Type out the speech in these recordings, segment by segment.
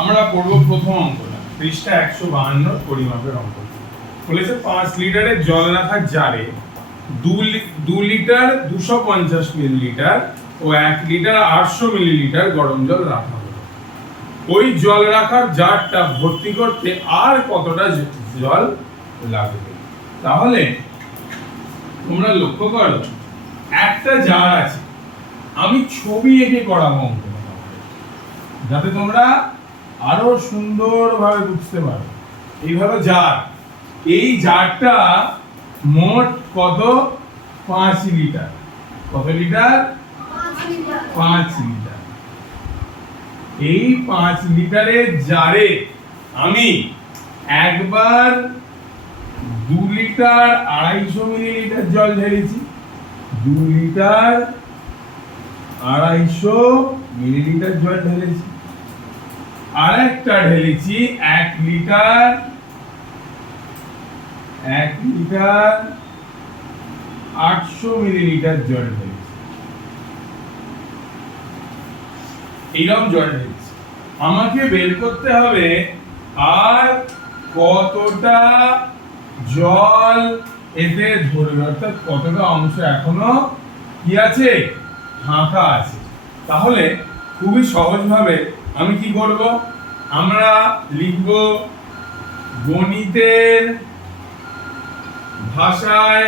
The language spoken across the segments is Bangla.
আমরা পড়ব প্রথম অঙ্কটা, পৃষ্ঠা 152 পরিমাপের অঙ্ক। বলেছে 5 লিটারের জল রাখার জারে 2 লিটার 250 মিলিলিটার ও 1 লিটার 800 মিলিলিটার গরম জল রাখা হলো। ওই জল রাখার জারটা ভর্তি করতে আর কতটা জল লাগবে? তাহলে তোমরা লক্ষ্য করো, একটা জার আছে, আমি ছবি এঁকে করাবো অঙ্ক, যাতে তোমরা আরো সুন্দরভাবে বুঝতে পারো। এইভাবে জার, এই জারটা মোট কত? 5 লিটার। কত লিটার? 5 লিটার। এই 5 লিটারের জারে আমি একবার 2 লিটার 250 মিলিলিটার জল ঢেলেছি। 2 লিটার 250 মিলিলিটার জল ঢেলেছি। আরেকটা ঢেলেছি 1 লিটার 800 মিলিলিটার জল ঢেলেছি। এইরকম জল ঢেলেছি। আমাকে বের করতে হবে আর কতটা জল এতে ধরবে, অর্থাৎ কতটা অংশ এখনো কি আছে? ফাঁকা আছে। তাহলে খুবই সহজভাবে আমি কি করব? আমরা লিখব গণিতের ভাষায়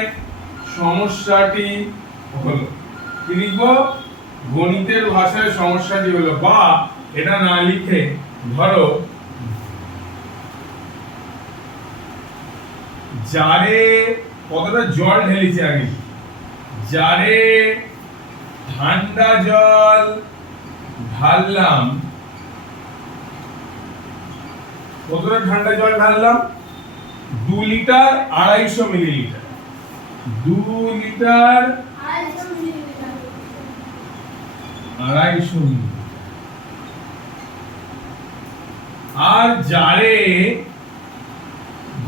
সমস্যাটি হলো। কি লিখব? গণিতের ভাষায় সমস্যাটি হলো, বা এটা না লিখে ধরো জারে কতটা জল ঢেলেছি আগে। জারে ঠান্ডা জল ঢাললাম। কতটা ঠান্ডা জল ঢাললাম? 2 লিটার 250 মিলিলিটার। 2 litre 250 millilitre. আর জারে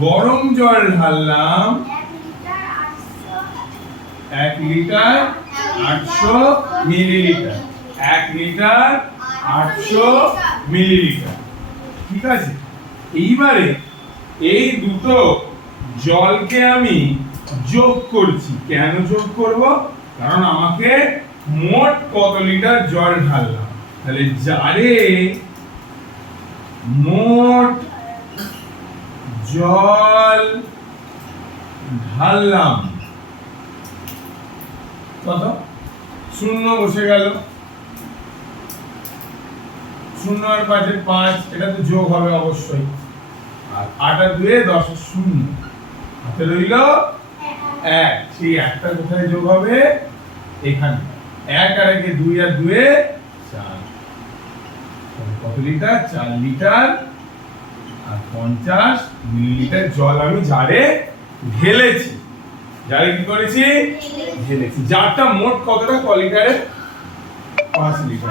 গরম জল ঢাললাম 1 লিটার 800 মিলিলিটার। 1 litre 800 millilitre. ঠিক আছে, এইবারে এই দুটো জলকে আমি যোগ করছি। কেন যোগ করব? কারণ আমাকে মোট কত লিটার জল ঢাললাম। তাহলে জারে মোট জল ঢাললাম কত? 0 বসে গেল। 0 আর 5 এর 5, এটা তো যোগ হবে অবশ্যই। আর 8 আর 2 10 এর 0, হাতে রইল 1। সেই একটা কোথায় যোগ হবে? এখানে। 1 আর 1 2 আর 2 4। কত লিটার? 4 লিটার আর 50 মিলিলিটার জল আমি জারে ঢেলেছি। জারে কি করেছি? ঢেলেছি। জারটা মোট কতটা? ক লিটারে? 5 লিটার।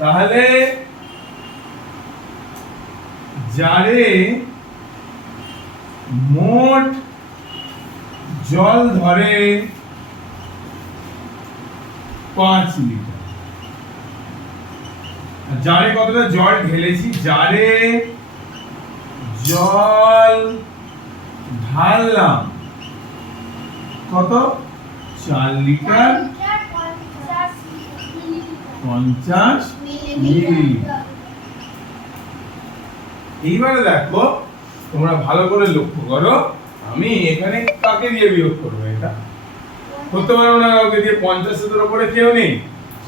তাহলে জারে মোট জল ধরে 5 লিটার। জারে কতটা জল ঢেলেছি? জারে জল ঢাললাম কত? 4 লিটার 50 মিলিলিটার। এইবারে দেখো, তোমরা ভালো করে লক্ষ্য করো, আমি এখানে কাকে দিয়ে বিয়োগ করবো? এটা করতে পারবো না কাউকে দিয়ে, 50 এর উপরে কেউ নেই।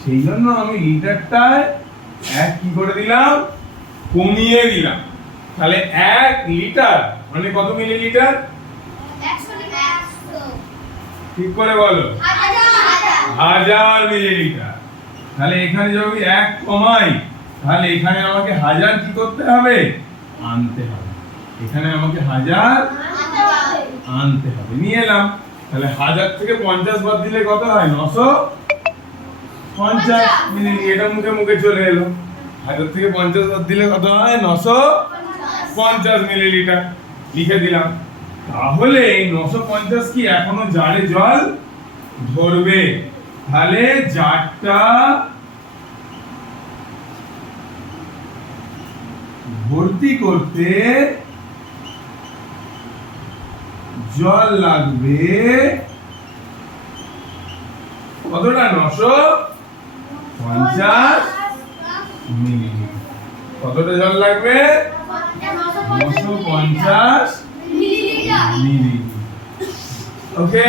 সেই জন্য আমি লিটারটায় 1 কি করে দিলাম? কমিয়ে দিলাম। তাহলে 1 লিটার মানে কত মিলিলিটার? 100। ঠিক করে বলো। 1000 মিলিলিটার। তাহলে এখানে যদি 1 কমাই, তাহলে এখানে আমাকে 1000 কি করতে হবে? আনতে হবে। এখানে আমাকে 1000 আনতে হবে। নিয়ে এলাম। তাহলে 1000 থেকে 50 বাদ দিলে কত হয়? 950 মিলিলিটার। এটা মুখে মুখে চলে এলো। 1000 থেকে 50 বাদ দিলে কত হয়? 950 মিলিলিটার। লিখে দিলাম। তাহলে এই 950 কি এখনো জারে জল ধরবে? তাহলে জারটা ভর্তি করতে জল লাগবে কতটা? 950 মিলিলিটার। কতটা জল লাগবে? 950 মিলিলিটার। ওকে,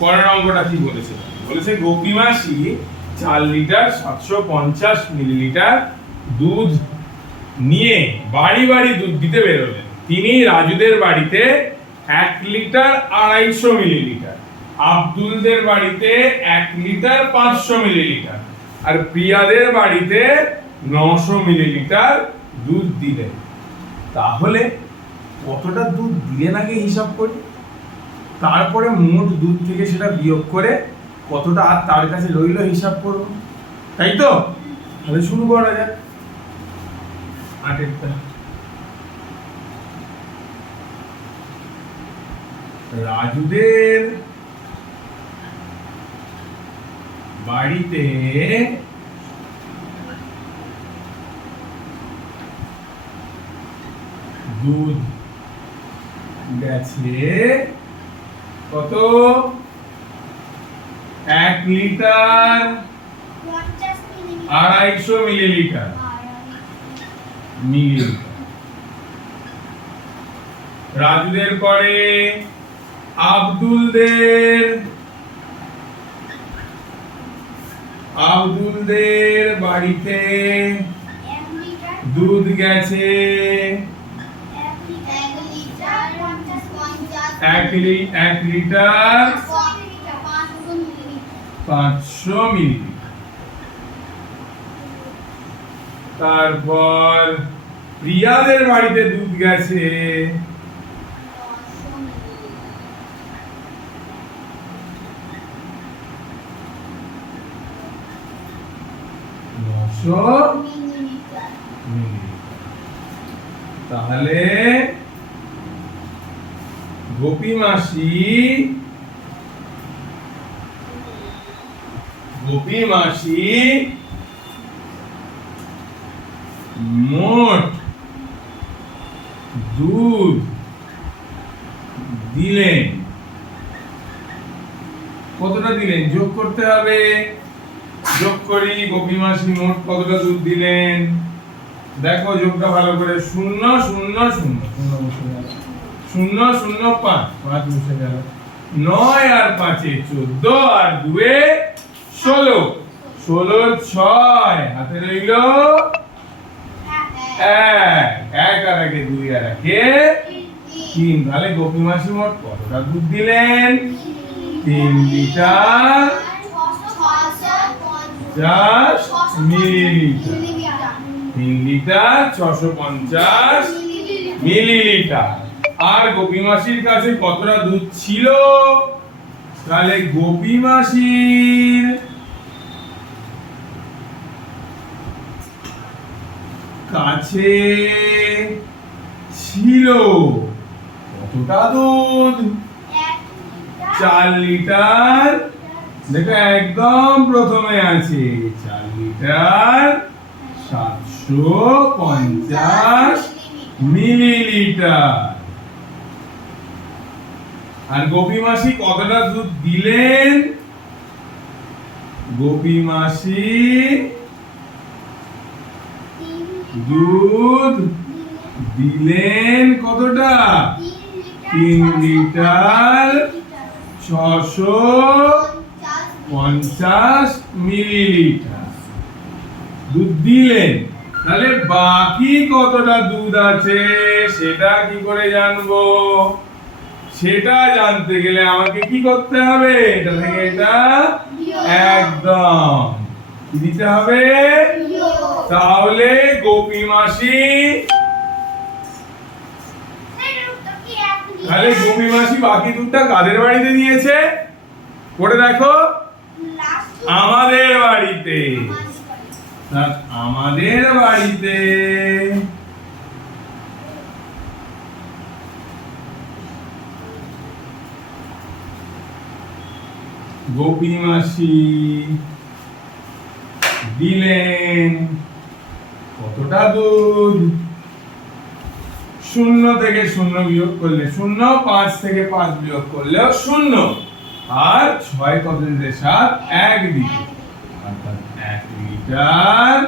পরের অঙ্কটা কি বলেছে? বলেছে গোপী মাসি 4 লিটার 750 মিলিলিটার দুধ নিয়ে বাড়ি বাড়ি দুধ দিতে বেরোলেন। তিনি রাজুদের বাড়িতে 1 লিটার 250 মিলিলিটার, আব্দুলদের বাড়িতে 1 লিটার 500 মিলিলিটার আর প্রিয়াদের বাড়িতে 900 মিলিলিটার দুধ দিলেন। তাহলে কতটা দুধ দিলেন আগে হিসাব করি, তারপরে মোট দুধ থেকে সেটা বিয়োগ করে কতটা আর তার কাছে রইল হিসাব করব, তাই তো? তাহলে শুরু করা যাক। 8 রাজুদের বাড়িতে দুধ গেছে কত? 1 লিটার 250 মিলিলিটার। রাজুদের পরে আব্দুলদের বাড়িতে দুধ গেছে 1 লিটার 500 মিলিলিটার। তারপর প্রিয়াদের বাড়িতে দুধ গেছে 900 মিলিলিটার। তাহলে গোপী মাসি মোট দুধ দিলেন কতটা দিলেন? যোগ করতে হবে, যোগ করি। গোপী মাসি মোট কতটা দুধ দিলেন? দেখো যোগটা ভালো করে। 0 0 0 0 বসে গেল, 0 0 5 5 বসে গেল, 9 আর 5 14 আর 2 16, 16 6 হাতে রইল 1, 1 আর 1 2 আর 1 3। তাহলে গোপী মাসি মোট কতটা দুধ দিলেন? 3 লিটার 650 মিলিলিটার। 3 litre 650 millilitre. আর গোপী মাসির কাছে কতটা দুধ ছিল? তাহলে গোপী মাসির কাছে ছিল কতটা দুধ? 4 লিটার। দেখো একদম প্রথমে আছে 4 লিটার 750 মিলিলিটার। আর গোপী মাসি কতটা দুধ দিলেন? গোপী মাসি দুধ দিলেন কতটা? 3 লিটার 650 মিলিলিটার দুধ দিলেন। তাহলে বাকি কতটা দুধ আছে সেটা কি করে জানবো? সেটা জানতে গেলে আমাকে কি করতে হবে? এটা থেকে এটা একদম কি দিতে হবে? তাহলে গোপী মাসি বাকি দুধটা কাদের বাড়িতে দিয়েছে? পড়ে দেখো, আমাদের বাড়িতে। আমাদের বাড়িতে গোপী মাসি দিলেন কতটা দুধ? 0 থেকে 0 বিয়োগ করলে 0, 5 থেকে 5 বিয়োগ করলেও 0, আর 6 কত দিলে 7, 1 দিলে, অর্থাৎ 1 লিটার।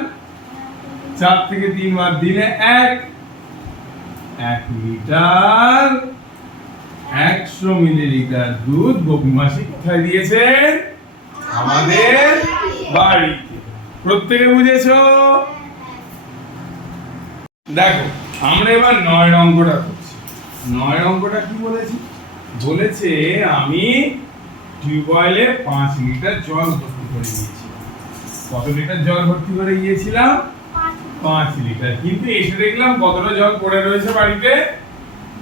4 থেকে 3 বার দিলে 1 লিটার 100 মিলিলিটার দুধ গোপী মাসি কোথায় দিয়েছেন? আমাদের বাড়িতে। প্রত্যেকে বুঝেছো? দেখো আমরা এবার 9 অঙ্কটা করছি। 9 অঙ্কটা কি বলেছি? বলেছে আমি টিউবওয়েলে 5 লিটার জল ভর্তি করে গিয়েছিলাম। কত লিটার জল ভর্তি করে গিয়েছিলাম? 5 লিটার। কিন্তু এসে দেখলাম কতটা জল পড়ে রয়েছে বাড়িতে?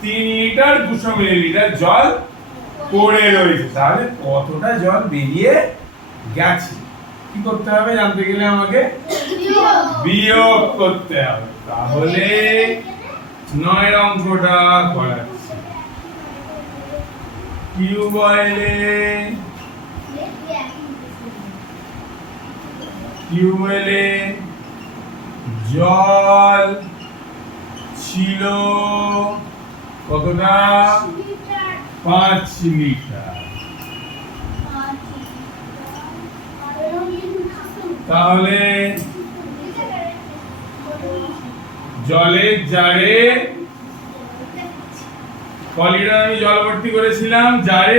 3 লিটার 200 মিলিলিটার জল পড়ে রয়েছে। তাহলে কতটা জল বেরিয়ে গেছে? কি করতে হবে জানতে গেলে আমাকে বিয়োগ করতে হবে। তাহলে 9 অঙ্কটা করাচ্ছি। টিউবওয়েলে জল ছিল কতটা? 5 লিটার। তাহলে জলের জারে ক লিটার আমি জল ভর্তি করেছিলাম? জারে,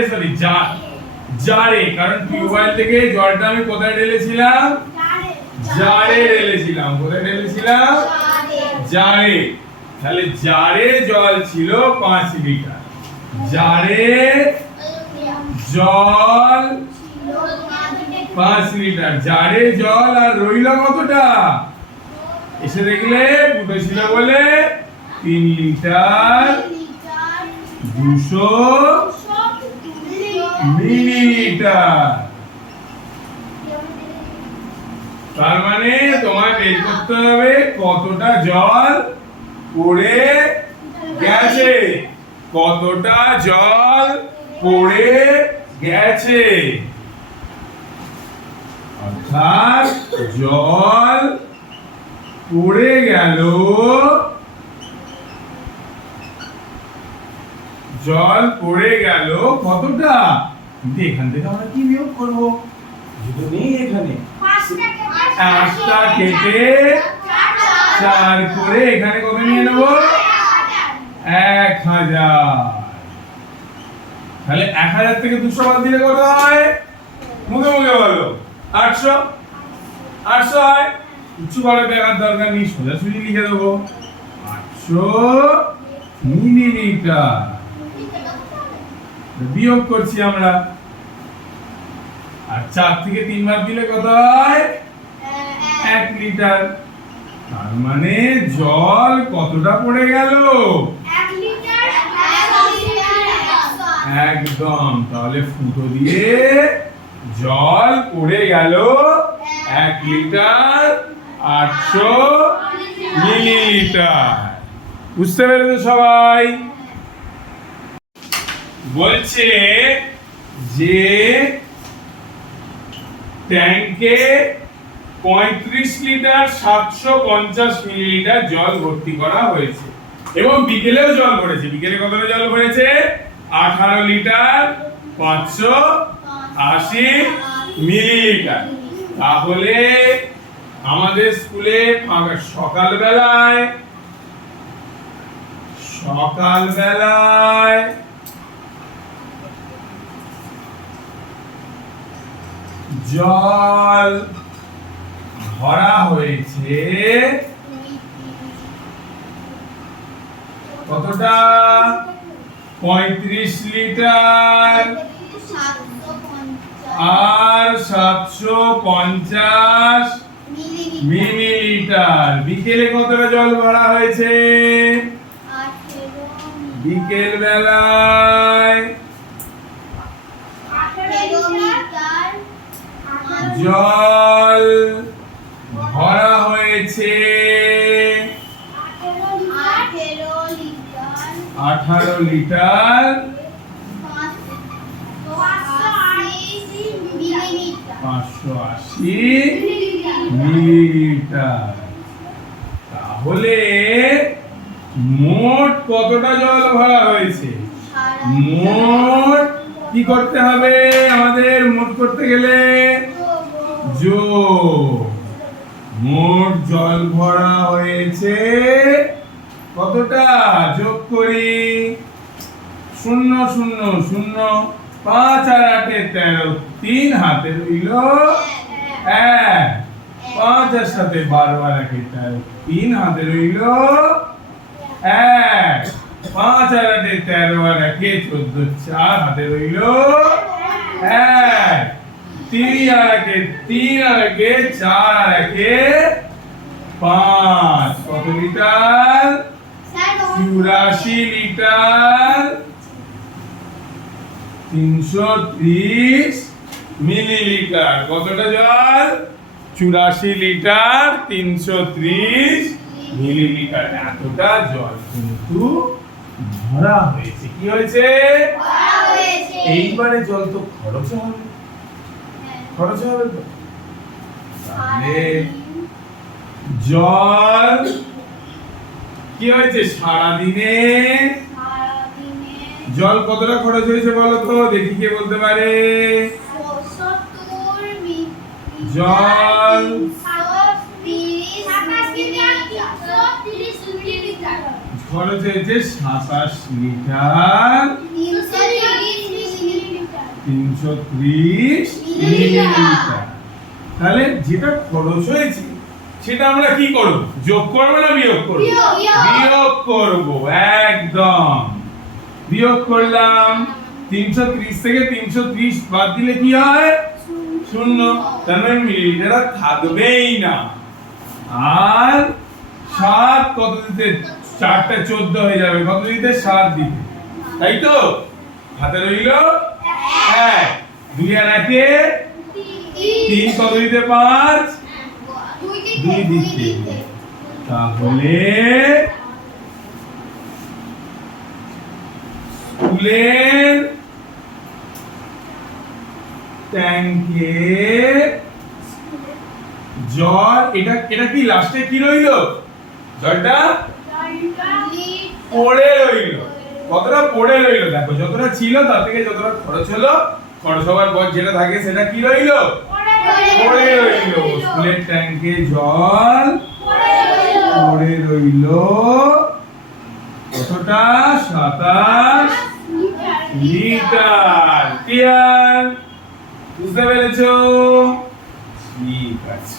কারণ টিউবওয়েল থেকে জলটা আমি কোথায় ঢেলেছিলাম? জারে ঢেলেছিলাম। কোথায় ঢেলেছিলাম? জারে। তাহলে জারে জল ছিল 5 লিটার। জারে জল 5 লিটার। জারে জল আর রইল কতটা? এসে দেখলে ফুটো ছিল বলে 3 লিটার 200 মিলিলিটার। তার মানে তোমায় বের করতে হবে কতটা জল পড়ে গেছে। কতটা জল পড়ে গেছে, অর্থাৎ জল পড়ে গেল, জল পড়ে গেল কতটা? কিন্তু এখান থেকে আমরা কি বিয়োগ করবো? যেহেতু নেই এখানে, 5টা কেটে 4 করে এখানে কত নিয়ে নেব? 1000। তাহলে 1000 থেকে 200 বাদ দিলে কত হয়? মুখে মুখে বলো। 800 হয়। কিছু বলে দেখার দরকার নেই, সোজাসুজি লিখে দেবো 800 মিলিলিটার। বিয়োগ করছি আমরা। আর 4 থেকে 3 বার দিলে কত হয়? 1 লিটার। তার মানে জল কতটা পড়ে গেল? 1 লিটার। একদম। তাহলে ফুটো দিয়ে জল পড়ে গেল 1 লিটার 800 মিলিলিটার। বুঝতে পেরেছো সবাই? বলছে যে ট্যাঙ্কে 35 লিটার 750 মিলিলিটার জল ভর্তি করা হয়েছে এবং বিকেলেও জল ভরেছে। বিকেলে কতটা জল ভরেছে? 18 লিটার 580 মিলিলিটার। তাহলে আমাদের স্কুলে সকালবেলায় জল ভরা হয়েছে কতটা? 35 লিটার আর 750 মিলিলিটার। বিকেলে কতটা জল ভরা হয়েছে? বিকেল বেলায় জল ভরা হয়েছে 18 লিটার 580 মিলিলিটার। তাহলে মোট কতটা জল ভরা হয়েছে? মোট কি করতে হবে আমাদের? মোট করতে গেলে যোগ। মোট জল ভরা হয়েছে কতটা? যোগ করি। 0 0 0 5 আর 8 13, 3 হাতে রইল 1। 5 এর সাথে 12 আর 1 13, 3 হাতে রইল 1। 5 আর 8 13 আর 1 14, 4 হাতে রইল 1। 3 আর 1 3 আর 1 4 আর 1 5। কত লিটার? 84 litre 330 millilitre. কতটা জল? 84 লিটার 330 মিলিলিটার। এতটা জল কিন্তু ভরা হয়েছে। কি হয়েছে? এইবারে জল তো খরচ হবে। খরচ হবে তো। তাহলে জল কি হয়েছে সারাদিনে? জল কতটা খরচ হয়েছে বলো তো? দেখি কে বলতে পারে। জল খরচ হয়েছে 27 লিটার 330 মিলিলিটার। তাহলে যেটা খরচ হয়েছে সেটা আমরা কি করব? যোগ করব না বিয়োগ করব? বিয়োগ করব। একদম বিয়োগ করলাম। 330 থেকে 330 বাদ দিলে কি হয়? 0। তার মানে মিলিলিটার আর থাকবেই না। আর 7 কত দিতে? 4টা 14 হয়ে যাবে। কত দিতে? 7 দিতে। তাই তো? হাতে রইল 1। 2 আর 1 3 কত দিতে? 5 2 দিতে। তাহলে স্কুলের ট্যাঙ্কে জল এটা কি লাস্টে কি রইল? জলটা পড়ে রইল। কতটা পড়ে রইল? দেখো যতটা ছিল তার থেকে যতটা খরচ হলো, খরচ হওয়ার পর যেটা থাকে সেটা কি রইল? পড়ে রইল। স্কুলের ট্যাঙ্কে জল পড়ে রইল কতটা? 27 লিটার। ক্লিয়ার? বুঝতে পেরেছো? ঠিক আছে।